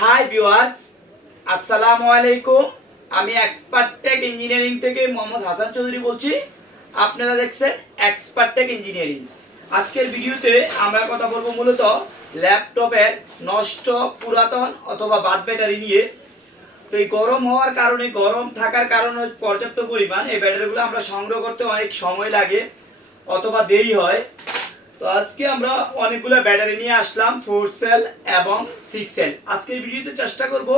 Hi viewers, আসসালামু আলাইকুম। আমি এক্সপার্ট টেক ইঞ্জিনিয়ারিং থেকে মোহাম্মদ হাসান চৌধুরী বলছি। আপনারা দেখছেন এক্সপার্ট টেক ইঞ্জিনিয়ারিং। আজকের ভিডিওতে আমরা কথা বলবো মূলত ল্যাপটপের নষ্ট, পুরাতন অথবা বাদ ব্যাটারি নিয়ে। তো এই গরম হওয়ার কারণে, গরম থাকার কারণে পর্যাপ্ত পরিমাণ এই ব্যাটারিগুলো আমরা সংগ্রহ করতে অনেক সময় লাগে অথবা দেরি হয়। তো আজকে আমরা অনেকগুলো ব্যাটারি নিয়ে আসলাম, 4 সেল এবং 6 সেল। আজকের ভিডিওতে চেষ্টা করব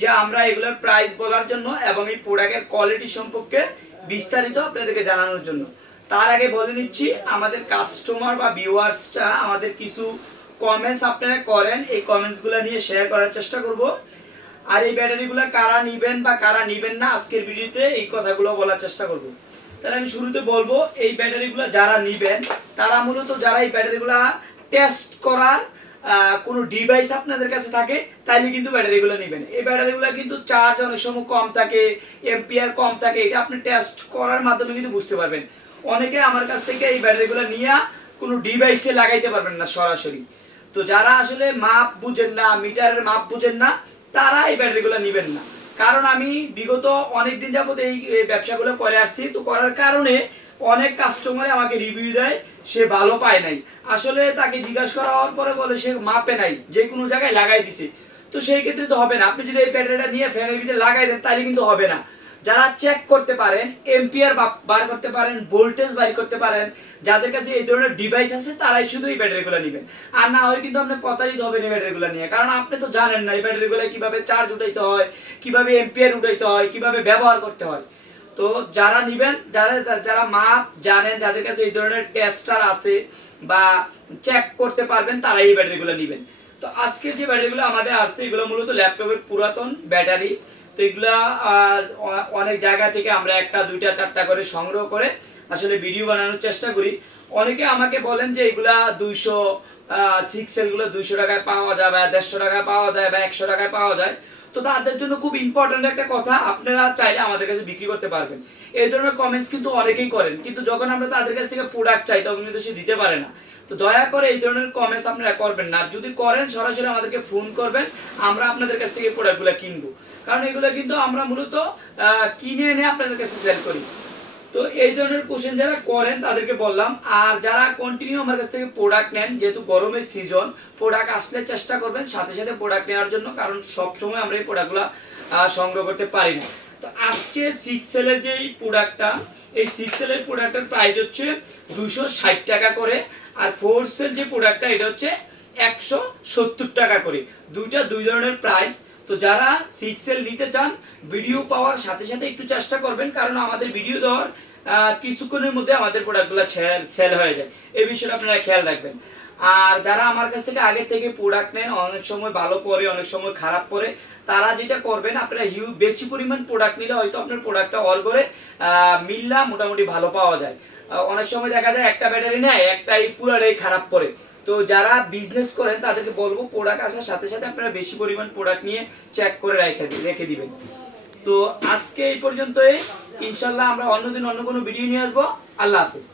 যে আমরা এগুলোর প্রাইস বলার জন্য এবং এই প্রোডাক্টের কোয়ালিটি সম্পর্কে বিস্তারিত আপনাদেরকে জানানোর জন্য। তার আগে বলে নিচ্ছি, আমাদের কাস্টমার বা ভিউয়ার্সরা আমাদের কিছু কমেন্টস আপনারা করেন, এই কমেন্টসগুলো নিয়ে শেয়ার করার চেষ্টা করব। আর এই ব্যাটারিগুলো কারা নেবেন বা কারা নেবেন না, আজকের ভিডিওতে এই কথাগুলো বলার চেষ্টা করব। তাহলে আমি শুরুতে বলবো, এই ব্যাটারিগুলো যারা নেবেন তারা মূলত যারা এই ব্যাটারিগুলো টেস্ট করার কোনো ডিভাইস আপনাদের কাছে থাকে তাইলে কিন্তু ব্যাটারিগুলো নেবেন। এই ব্যাটারিগুলো কিন্তু চার্জ অনেক সময় কম থাকে, এম্পিয়ার কম থাকে, এটা আপনি টেস্ট করার মাধ্যমে কিন্তু বুঝতে পারবেন। অনেকে আমার কাছ থেকে এই ব্যাটারিগুলো নিয়ে কোনো ডিভাইসে লাগাইতে পারবেন না সরাসরি। তো যারা আসলে মাপ বুঝেন না, মিটারের মাপ বুঝেন না, তারা এই ব্যাটারিগুলো নেবেন না। কারণ আমি বিগত অনেক দিন যাবত এই ব্যবসাগুলো করে আসছি। তো করার কারণে অনেক কাস্টমারে আমাকে রিভিউ দেয় সে ভালো পায় নাই। আসলে তাকে জিজ্ঞাসা করা হওয়ার পরে বলে সে মাপে নাই, যে কোনো জায়গায় লাগাই দিছে। তো সেই ক্ষেত্রে তো হবে না। আপনি যদি এই ব্যাটারিটা নিয়ে ফ্যানের ভিতরে লাগাই দেন তাহলে কিন্তু হবে না। যারা চেক করতে পারেন, এম্পিয়ার বার করতে পারেন, ভোল্টেজ বার করতে পারেন, যাদের কাছে এই ধরনের ডিভাইস আছে তারাই শুধু এই ব্যাটারিগুলো নেবেন। আর না হয় কিন্তু আপনি প্রতারিত হবেন এই ব্যাটারিগুলো নিয়ে। কারণ আপনি তো জানেন না এই ব্যাটারিগুলো কিভাবে চার্জ উঠাইতে হয়, কিভাবে এম্পিয়ার উঠাইতে হয়, কিভাবে ব্যবহার করতে হয়। তো যারা নেবেন, যারা মাপ জানেন, যাদের কাছে এই ধরনের টেস্টার আছে বা চেক করতে পারবেন, তারা এই ব্যাটারিগুলো নেবেন। তো আজকে যে ব্যাটারিগুলো আমাদের আসছে এগুলো মূলত ল্যাপটপের পুরাতন ব্যাটারি। তো এগুলা অনেক জায়গা থেকে আমরা একটা, দুইটা, চারটা করে সংগ্রহ করে আসলে ভিডিও বানানোর চেষ্টা করি। অনেকে আমাকে বলেন যে এগুলা 200 6 সেলগুলো 200 টাকায় পাওয়া যায় বা 150 টাকায় পাওয়া যায় বা 100 টাকায় পাওয়া যায়। তো তাদের জন্য খুব ইম্পর্টেন্ট একটা কথা, আপনারা চাইলে আমাদের কাছে বিক্রি করতে পারবেন। এই ধরনের কমেন্টস কিন্তু অনেকেই করেন, কিন্তু যখন আমরা তাদের কাছ থেকে প্রোডাক্ট চাই তখন কিন্তু সে দিতে পারে না। তো দয়া করে এই ধরনের কমেন্টস আপনারা করবেন না। যদি করেন সরাসরি আমাদেরকে ফোন করবেন, আমরা আপনাদের কাছ থেকে প্রোডাক্টগুলো কিনবো। কারণ এগুলো কিন্তু আমরা মূলত কিনে এনে আপনাদের কাছে সেল করি। তো এই ধরনের কোশ্চেন যারা করেন তাদেরকে বললাম। আর যারা কন্টিনিউ আমার কাছ থেকে প্রোডাক্ট নেন, যেহেতু গরমের সিজন, প্রোডাক্ট আসলে চেষ্টা করবেন সাথে সাথে প্রোডাক্ট নেওয়ার জন্য, কারণ সবসময় আমরা এই প্রোডাক্টগুলো সংগ্রহ করতে পারি না। তো আজকে 6 সেলের যে প্রোডাক্টটা, এই 6 সেলের প্রোডাক্টের প্রাইস হচ্ছে 260 টাকা করে। আর 4 সেল যে প্রোডাক্টটা এটা হচ্ছে 170 টাকা করে। দুইটা দুই ধরনের প্রাইস। তো যারা 6 সেল নিতে চান, ভিডিও পাওয়ার সাথে সাথে একটু চেষ্টা করবেন, কারণ আমাদের ভিডিও দেওয়ার কিছুক্ষণের মধ্যে আমাদের প্রোডাক্টগুলো সেল হয়ে যায়। এই বিষয়টা আপনারা খেয়াল রাখবেন। আর যারা আমার কাছ থেকে আগে থেকে প্রোডাক্ট নেন, অনেক সময় ভালো পড়ে, অনেক সময় খারাপ পড়ে, তারা যেটা করবেন, আপনারা বেশি পরিমাণ প্রোডাক্ট নিলে হয়তো আপনার প্রোডাক্টটা অল করে মিললা মোটামুটি ভালো পাওয়া যায়। অনেক সময় দেখা যায় একটা ব্যাটারি নেয়, একটাই পুরাটাই খারাপ পড়ে। তো যারা বিজনেস করেন তাদেরকে বলবো, প্রোডাক্ট আসার সাথে সাথে আপনারা বেশি পরিমাণ প্রোডাক্ট নিয়ে চেক করে রেখে দিবেন। তো আজকে এই পর্যন্তই। ইনশাল্লাহ আমরা অন্যদিন অন্য কোনো ভিডিও নিয়ে আসবো। আল্লাহ হাফিজ।